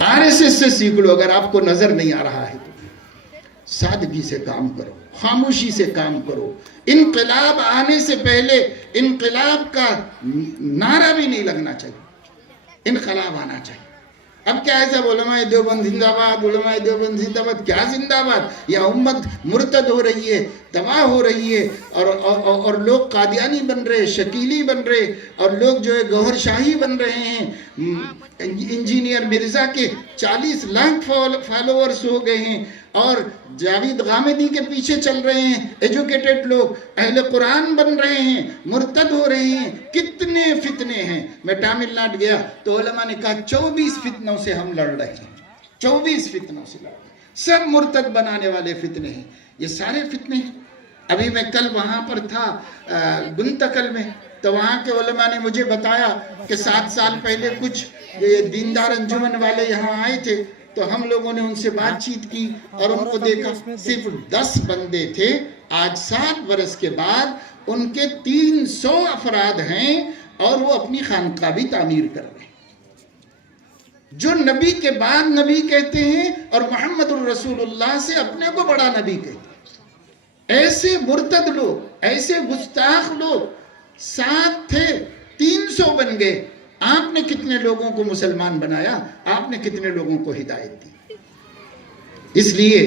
RSS से सीख लो अगर आपको नजर नहीं आ रहा है तो। सादगी से काम करो, खामोशी से काम करो। इनकलाब आने से पहले इनकलाब का नारा भी नहीं लगना चाहिए, इनकलाब आना चाहिए। अब क्या है, सब उलमाए देवबंद जिंदाबाद, उलमाए देवबंद जिंदाबाद, क्या जिंदाबाद? यह उम्मत मुर्तद हो रही है, तबाह हो रही है, और लोग कादियानी बन रहे, शकीली बन रहे, और लोग जो है गौहर शाही बन रहे हैं। इंजीनियर मिर्जा के 40 लाख फॉलोअर्स हो गए हैं, और जावेद गामेदी के पीछे चल रहे हैं एजुकेटेड लोग, अहले कुरान बन रहे हैं, मुर्तद हो रहे हैं। कितने फितने हैं। मैं तमिलनाडु गया तो उलमा ने कहा 24 फितनों से हम लड़ रहे हैं, 24 फितनों से लड़ रहे हैं, सब मुर्तद बनाने वाले फितने हैं, ये सारे फितने हैं। अभी मैं कल वहाँ पर था गुंतकल में, तो वहाँ के उलमा ने मुझे बताया कि 7 साल पहले कुछ दीनदार अंजुमन वाले यहाँ आए थे, तो हम लोगों ने उनसे बातचीत की और उनको देखा, सिर्फ 10 बंदे थे। आज 7 बरस के बाद उनके 300 अफराद हैं और वो अपनी खानका भी तामीर कर रहे हैं। जो नबी के बाद नबी कहते हैं और मोहम्मदुर रसूलुल्लाह से अपने को बड़ा नबी कहते हैं। ऐसे मुर्तद लोग, ऐसे गुस्ताख लोग 7 थे, 300 बन गए। आपने कितने लोगों को मुसलमान बनाया, आपने कितने लोगों को हिदायत दी। इसलिए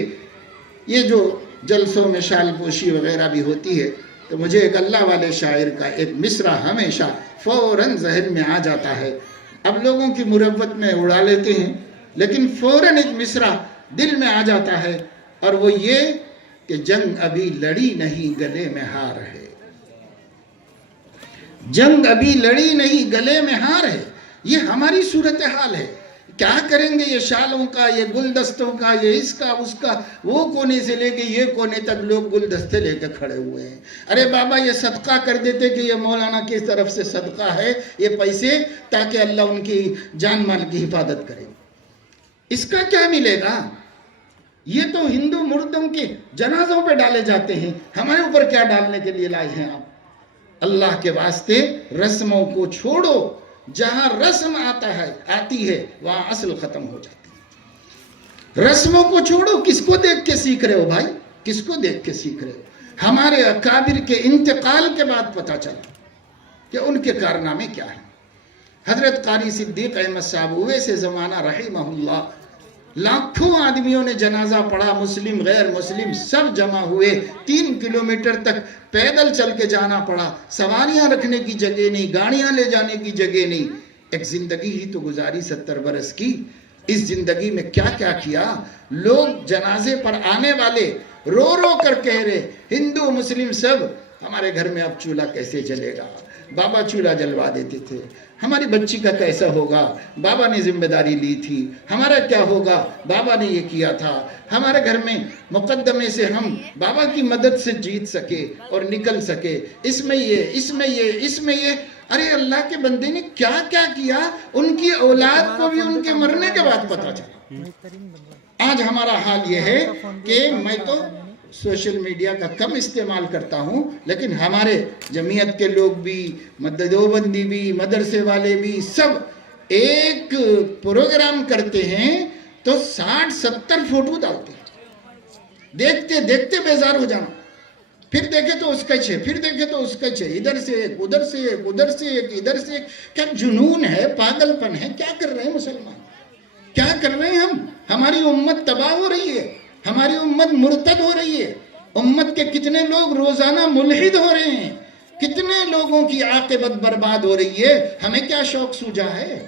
ये जो जलसों में शाल पोशी वगैरह भी होती है, तो मुझे एक अल्लाह वाले शायर का एक मिसरा हमेशा फौरन जहन में आ जाता है। अब लोगों की मुरव्वत में उड़ा लेते हैं, लेकिन फौरन एक मिसरा दिल में आ जाता है, और वो ये कि जंग अभी लड़ी नहीं गले में हार है, जंग अभी लड़ी नहीं गले में हार है। ये हमारी सूरत हाल है। क्या करेंगे ये शालों का, ये गुलदस्तों का, ये इसका उसका, वो कोने से लेके ये कोने तक लोग गुलदस्ते लेके खड़े हुए हैं। अरे बाबा ये सदका कर देते कि ये मौलाना की तरफ से सदका है, ये पैसे, ताकि अल्लाह उनकी जान माल की हिफाजत करे। इसका क्या मिलेगा? ये तो हिंदू मुर्दों के जनाजों पे डाले जाते हैं, हमारे ऊपर क्या डालने के लिए लाए हैं आप? अल्लाह के वास्ते रस्मों को छोड़ो। जहां रस्म आती है वहां असल खत्म हो जाती है। रस्मों को छोड़ो। किसको देख के सीख रहे हो भाई, किसको देख के सीख रहे हो? हमारे अकाबिर के इंतकाल के बाद पता चला कि उनके कारनामे क्या है। हजरत कारी सिद्दीक अहमद साहब हुए से जमाना रहिमहुल्लाह, लाखों आदमियों ने जनाजा पढ़ा, मुस्लिम गैर मुस्लिम सब जमा हुए। 3 किलोमीटर तक पैदल चल के जाना पड़ा, सवारियां रखने की जगह नहीं, गाड़ियां ले जाने की जगह नहीं। एक जिंदगी ही तो गुजारी 70 बरस की। इस जिंदगी में क्या क्या किया। लोग जनाजे पर आने वाले रो रो कर कह रहे, हिंदू मुस्लिम सब, हमारे घर में अब चूल्हा कैसे जलेगा? बाबा चूल्हा जलवा देते थे। हमारी बच्ची का कैसा होगा? बाबा ने जिम्मेदारी ली थी। हमारा क्या होगा? बाबा ने ये किया था। हमारे घर में मुकद्दमे से हम बाबा की मदद से जीत सके और निकल सके। इसमें ये, इसमें ये, इसमें ये। अरे अल्लाह के बंदे ने क्या क्या किया, उनकी औलाद को भी उनके मरने के बाद पता चला। आज हमारा हाल ये है कि मैं तो सोशल मीडिया का कम इस्तेमाल करता हूँ, लेकिन हमारे जमीयत के लोग भी, देवबंदी भी, मदरसे वाले भी, सब एक प्रोग्राम करते हैं तो 60-70 फोटो डालते हैं। देखते देखते बेजार हो जाना। फिर देखे तो उसका छे, फिर देखे तो उसका छे, इधर से एक, उधर से एक, उधर से एक, इधर से एक। क्या जुनून है, पागलपन है? क्या कर रहे हैं मुसलमान, क्या कर रहे हैं हम? हमारी उम्मत तबाह हो रही है, हमारी उम्मत मुर्तद हो रही है। उम्मत के कितने लोग रोजाना मुल्हिद हो रहे हैं, कितने लोगों की आक़िबत बर्बाद हो रही है। हमें क्या शौक सूझा है?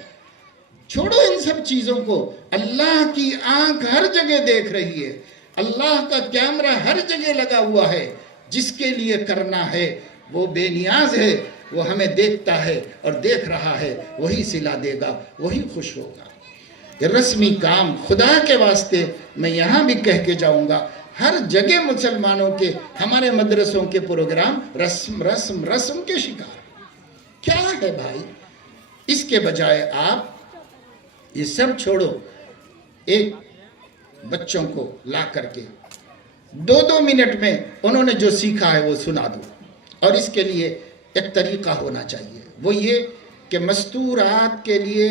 छोड़ो इन सब चीजों को। अल्लाह की आंख हर जगह देख रही है, अल्लाह का कैमरा हर जगह लगा हुआ है। जिसके लिए करना है वो बेनियाज है, वो हमें देखता है और देख रहा है, वही सिला देगा, वही खुश होगा। ये रस्मी काम खुदा के वास्ते मैं यहाँ भी कह के जाऊँगा, हर जगह मुसलमानों के, हमारे मदरसों के प्रोग्राम रस्म रस्म रस्म के शिकार। क्या है भाई? इसके बजाय आप ये सब छोड़ो, एक बच्चों को ला करके 2-2 मिनट में उन्होंने जो सीखा है वो सुना दो। और इसके लिए एक तरीका होना चाहिए, वो ये कि मस्तूरात के लिए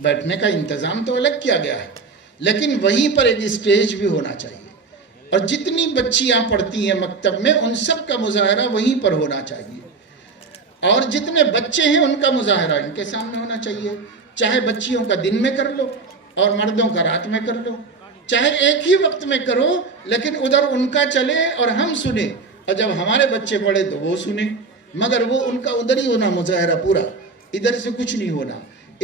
بیٹھنے کا انتظام تو الگ کیا گیا ہے، لیکن وہیں پر ایک اسٹیج بھی ہونا چاہیے، اور جتنی بچیاں پڑھتی ہیں مکتب میں ان سب کا مظاہرہ وہیں پر ہونا چاہیے، اور جتنے بچے ہیں ان کا مظاہرہ ان کے سامنے ہونا چاہیے، چاہے بچیوں کا دن میں کر لو اور مردوں کا رات میں کر لو، چاہے ایک ہی وقت میں کرو، لیکن ادھر ان کا چلے اور ہم سنیں، اور جب ہمارے بچے پڑھے تو وہ سنیں، مگر وہ ان کا ادھر ہی ہونا مظاہرہ پورا، ادھر سے کچھ نہیں ہونا۔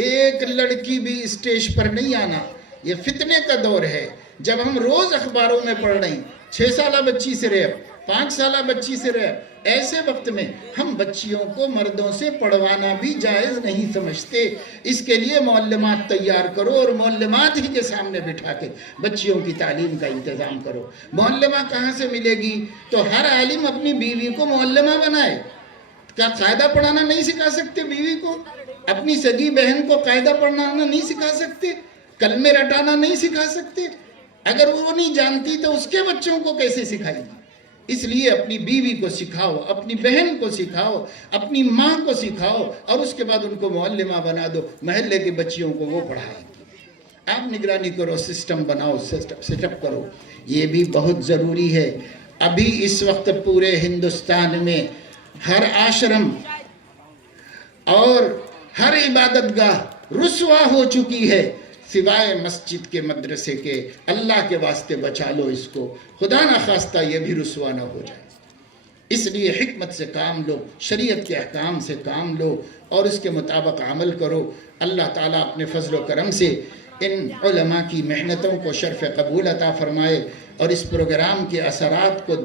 ایک لڑکی بھی اسٹیج پر نہیں آنا، یہ فتنے کا دور ہے۔ جب ہم روز اخباروں میں پڑھ رہے ہیں 6 سالہ بچی سے ریپ، 5 سالہ بچی سے ریپ، ایسے وقت میں ہم بچیوں کو مردوں سے پڑھوانا بھی جائز نہیں سمجھتے۔ اس کے لیے معلمات تیار کرو اور معلمات ہی کے سامنے بٹھا کے بچیوں کی تعلیم کا انتظام کرو۔ معلمہ کہاں سے ملے گی؟ تو ہر عالم اپنی بیوی کو معلمہ بنائے۔ کیا قاعدہ پڑھانا نہیں سکھا سکتے بیوی کو؟ اپنی سگی بہن کو قاعدہ پڑھانا نہیں سکھا سکتے؟ کلمے رٹانا نہیں سکھا سکتے؟ اگر وہ نہیں جانتی تو اس کے بچوں کو کیسے سکھائے گی؟ اس لیے اپنی بیوی کو سکھاؤ، اپنی بہن کو سکھاؤ، اپنی ماں کو سکھاؤ، اور اس کے بعد ان کو معلمہ بنا دو، محلے کی بچیوں کو وہ پڑھائیں گی۔ آپ نگرانی کرو، سسٹم بناؤ، سیٹ اپ کرو، یہ بھی بہت ضروری ہے۔ ابھی اس وقت پورے ہندوستان میں ہر آشرم اور ہر عبادت گاہ رسوا ہو چکی ہے، سوائے مسجد کے، مدرسے کے۔ اللہ کے واسطے بچا لو اس کو، خدا نخواستہ یہ بھی رسوا نہ ہو جائے۔ اس لیے حکمت سے کام لو، شریعت کے احکام سے کام لو اور اس کے مطابق عمل کرو۔ اللہ تعالیٰ اپنے فضل و کرم سے ان علماء کی محنتوں کو شرف قبول عطا فرمائے اور اس پروگرام کے اثرات کو